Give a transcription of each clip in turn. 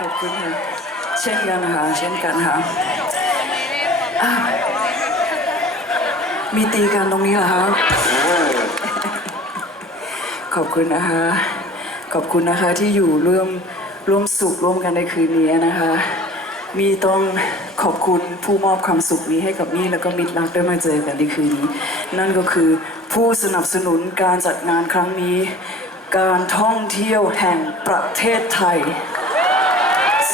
ขอบคุณค่ะเช่นกันค่ะเช่นกันค่ะมีตีกันตรงนี้เหรอคะขอบคุณนะคะ ขอบคุณนะคะที่อยู่ร่วมร่วมสุขร่วมกันในคืนนี้นะคะ มีต้องขอบคุณผู้มอบความสุขนี้ให้กับมี่แล้วก็มิตรรักได้มาเจอกันในคืนนี้ นั่นก็คือผู้สนับสนุนการจัดงานครั้งนี้ การท่องเที่ยวแห่งประเทศไทย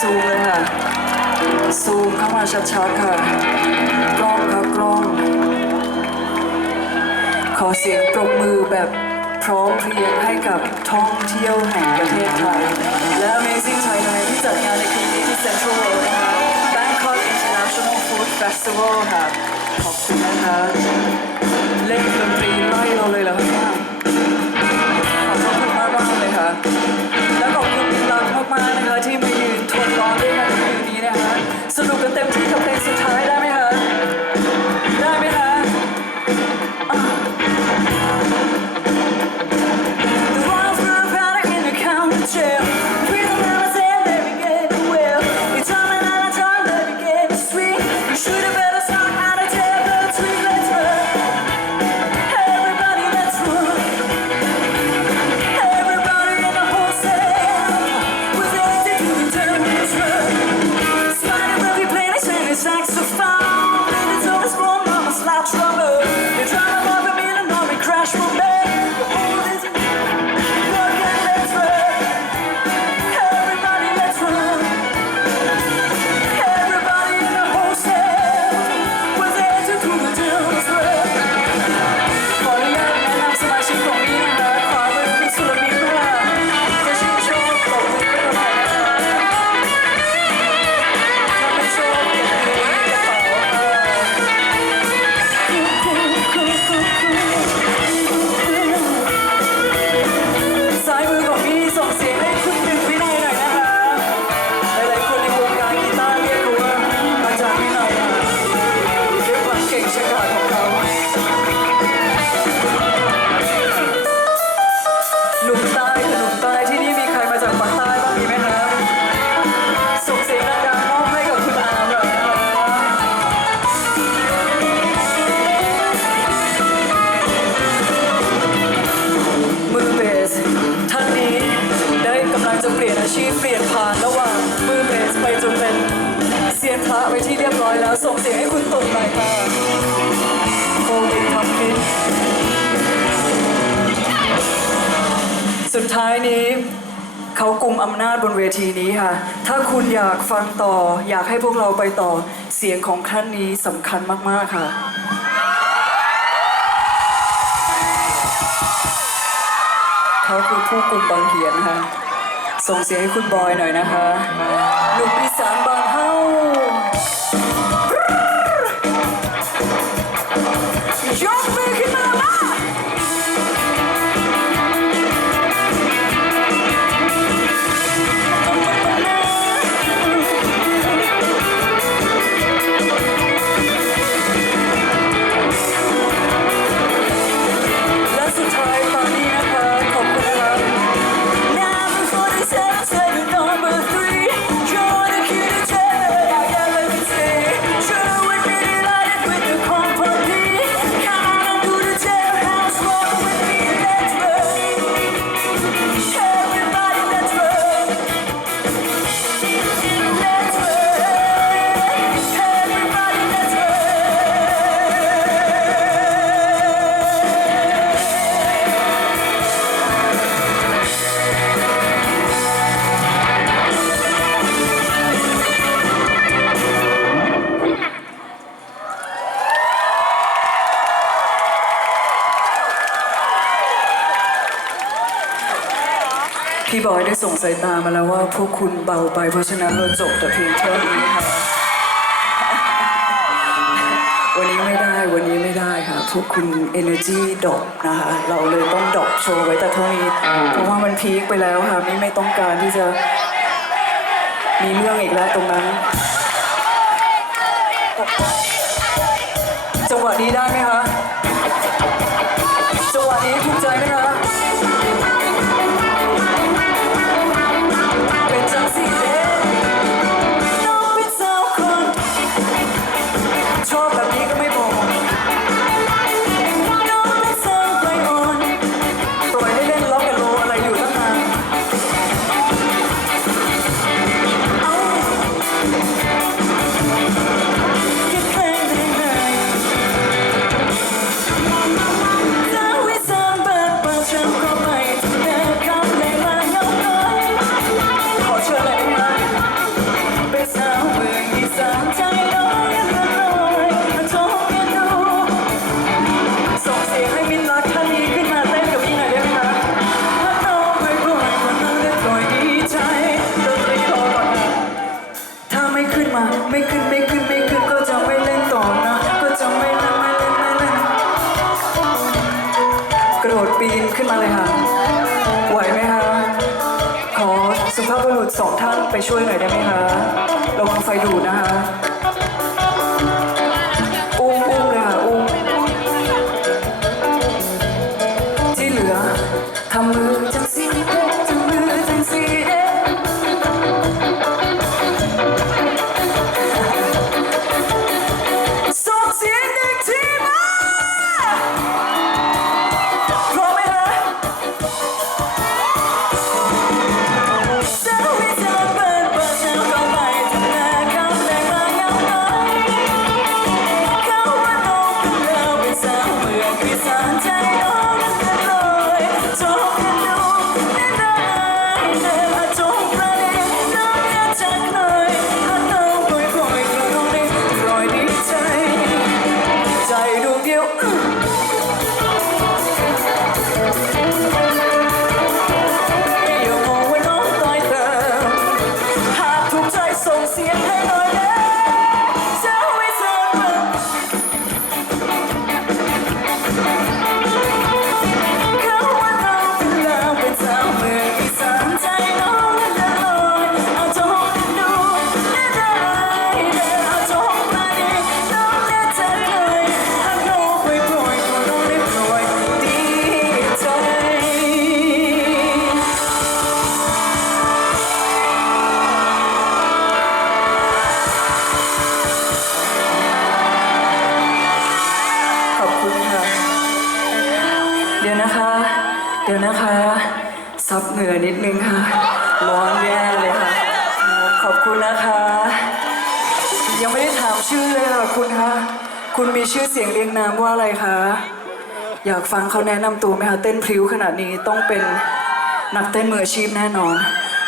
ซูมเลยค่ะ ซูมเข้ามาชัดๆค่ะ กล้องค่ะกล้อง ขอเสียงปรบมือแบบพร้อมเพรียงให้กับท่องเที่ยวแห่งประเทศไทย และ Amazing Thailand ที่จัดงานในคืนนี้ที่ Central World นะคะ Bangkok International Food Festival ค่ะ เซียนพระไปที่เรียบร้อยแล้ว ส่งเสียงให้คุณตุ่นหน่อยค่ะโควิดทำพิษสุดท้ายนี้เขากุมอำนาจบนเวทีนี้ค่ะ ถ้าคุณอยากฟังต่อ อยากให้พวกเราไปต่อ เสียงของท่านนี้สำคัญมาก ๆ ค่ะเขาคือผู้กุมบางเหียนค่ะ ส่งเสียงให้คุณบอยหน่อยนะคะ ลูกอีสานบางเฮา ส่งสายตามาแล้วว่าพวกคุณเบาไป เพราะฉะนั้นเราจบแต่เพียงเท่านี้ค่ะ วันนี้ไม่ได้วันนี้ไม่ได้ค่ะ พวกคุณ energy ดรอปนะคะ เราเลยต้องดรอปโชว์ไว้แต่เท่านี้ เพราะว่ามันพีคไปแล้วค่ะไม่ไม่ต้องการที่จะมีเรื่องอีกแล้วตรงนั้น สุภาพบุรุษสองท่านไปช่วยหน่อยได้ไหมคะ ระวังไฟดูดนะคะ เดี๋ยวนะคะ ซับเหงื่อนิดนึงค่ะ ร้อนแย่เลยค่ะ ขอบคุณนะคะ ยังไม่ได้ถามชื่อเลยค่ะคุณคะ คุณมีชื่อเสียงเรียงนามว่าอะไรคะ อยากฟังเขาแนะนำตัวไหมคะเต้นพริ้วขนาดนี้ต้องเป็นนักเต้นมืออาชีพแน่นอน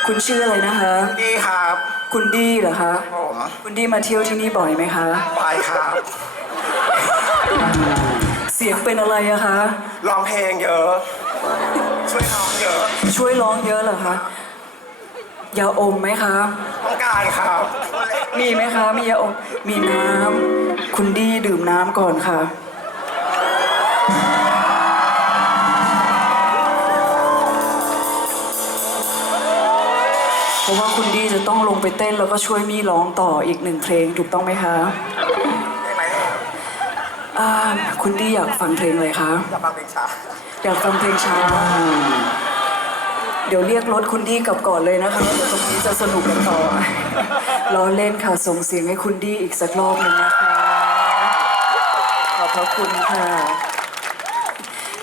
คุณชื่ออะไรนะคะ ดีครับคุณดีเหรอคะ ผมคุณดีมาเที่ยวที่นี่บ่อยไหมคะ ไปครับ เสียงเป็นอะไรอะคะ ร้องเพลงเยอะ ช่วยร้องเยอะ ช่วยร้องเยอะเหรอคะยาอมไหมคะ ต้องการครับ มีไหมคะ มียาอม มีน้ำ คุณดีดื่มน้ำก่อนค่ะ เพราะว่าคุณดีจะต้องลงไปเต้นแล้วก็ช่วยมี่ร้องต่ออีกหนึ่งเพลงถูกต้องไหมคะได้ไหม อ่าคุณดีอยากฟังเพลงอะไรคะจะฟังเพลงช้าอยากฟังเพลงช้า เดี๋ยวเรียกรถคุณดีกลับก่อนเลยนะคะเดี๋ยวตรงนี้จะสนุกกันต่อล้อเล่นค่ะ ส่งเสียงให้คุณดีอีกสักรอบหนึ่งนะคะ ขอบพระคุณค่ะ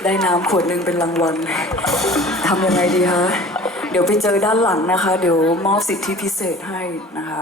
ได้น้ำขวดหนึ่งเป็นรางวัลทำยังไงดีคะ เดี๋ยวไปเจอด้านหลังนะคะ เดี๋ยวมอบสิทธิพิเศษให้นะคะ